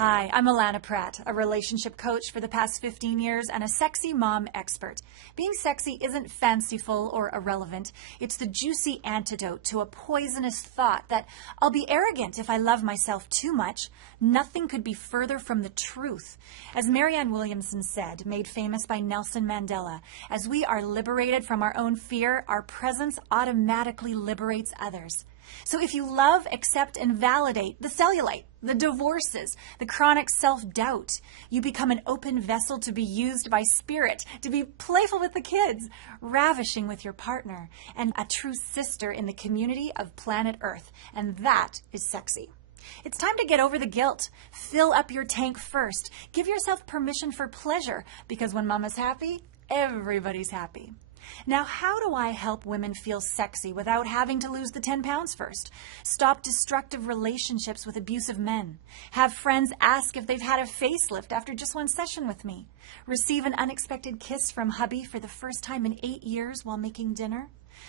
Hi, I'm Allana Pratt, a relationship coach for the past 15 years and a sexy mom expert. Being sexy isn't fanciful or irrelevant. It's the juicy antidote to a poisonous thought that I'll be arrogant if I love myself too much. Nothing could be further from the truth. As Marianne Williamson said, made famous by Nelson Mandela, as we are liberated from our own fear, our presence automatically liberates others. So if you love, accept, and validate the cellulite, the divorces, the chronic self-doubt, you become an open vessel to be used by spirit, to be playful with the kids, ravishing with your partner, and a true sister in the community of planet Earth. And that is sexy. It's time to get over the guilt. Fill up your tank first. Give yourself permission for pleasure, because when mama's happy, everybody's happy. Now, how do I help women feel sexy without having to lose the 10 pounds first? Stop destructive relationships with abusive men. Have friends ask if they've had a facelift after just one session with me. Receive an unexpected kiss from hubby for the first time in 8 years while making dinner.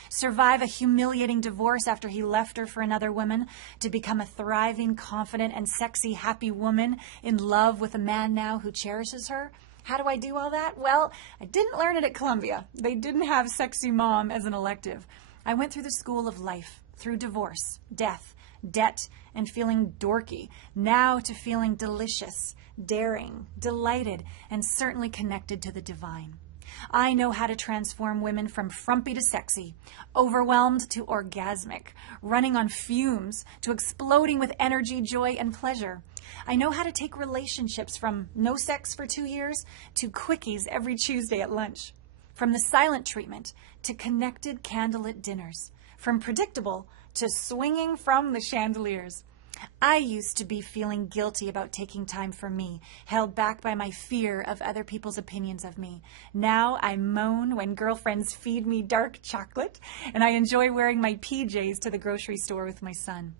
Survive a humiliating divorce after he left her for another woman to become a thriving, confident, and sexy, happy woman in love with a man now who cherishes her. How do I do all that? Well, I didn't learn it at Columbia. They didn't have sexy mom as an elective. I went through the school of life, through divorce, death, debt, and feeling dorky, now to feeling delicious, daring, delighted, and certainly connected to the divine. I know how to transform women from frumpy to sexy, overwhelmed to orgasmic, running on fumes to exploding with energy, joy, and pleasure. I know how to take relationships from no sex for 2 years to quickies every Tuesday at lunch, from the silent treatment to connected candlelit dinners, from predictable to swinging from the chandeliers. I used to be feeling guilty about taking time for me, held back by my fear of other people's opinions of me. Now I moan when girlfriends feed me dark chocolate, and I enjoy wearing my PJs to the grocery store with my son.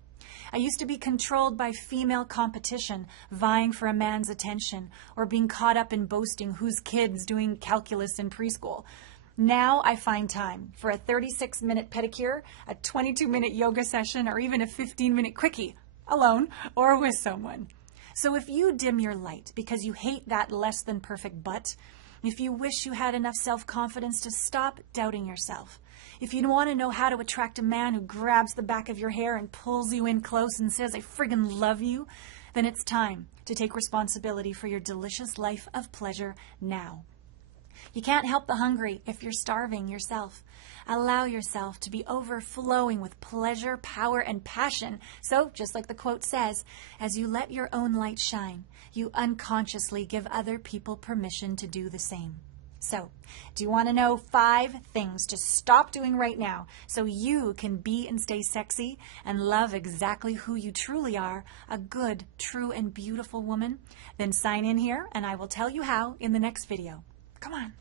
I used to be controlled by female competition, vying for a man's attention, or being caught up in boasting whose kid's doing calculus in preschool. Now I find time for a 36-minute pedicure, a 22-minute yoga session, or even a 15-minute quickie, alone or with someone. So if you dim your light because you hate that less than perfect butt, if you wish you had enough self-confidence to stop doubting yourself, if you want to know how to attract a man who grabs the back of your hair and pulls you in close and says, "I friggin' love you," then it's time to take responsibility for your delicious life of pleasure now. You can't help the hungry if you're starving yourself. Allow yourself to be overflowing with pleasure, power, and passion. So, just like the quote says, as you let your own light shine, you unconsciously give other people permission to do the same. So, do you want to know 5 things to stop doing right now so you can be and stay sexy and love exactly who you truly are, a good, true, and beautiful woman? Then sign in here and I will tell you how in the next video. Come on.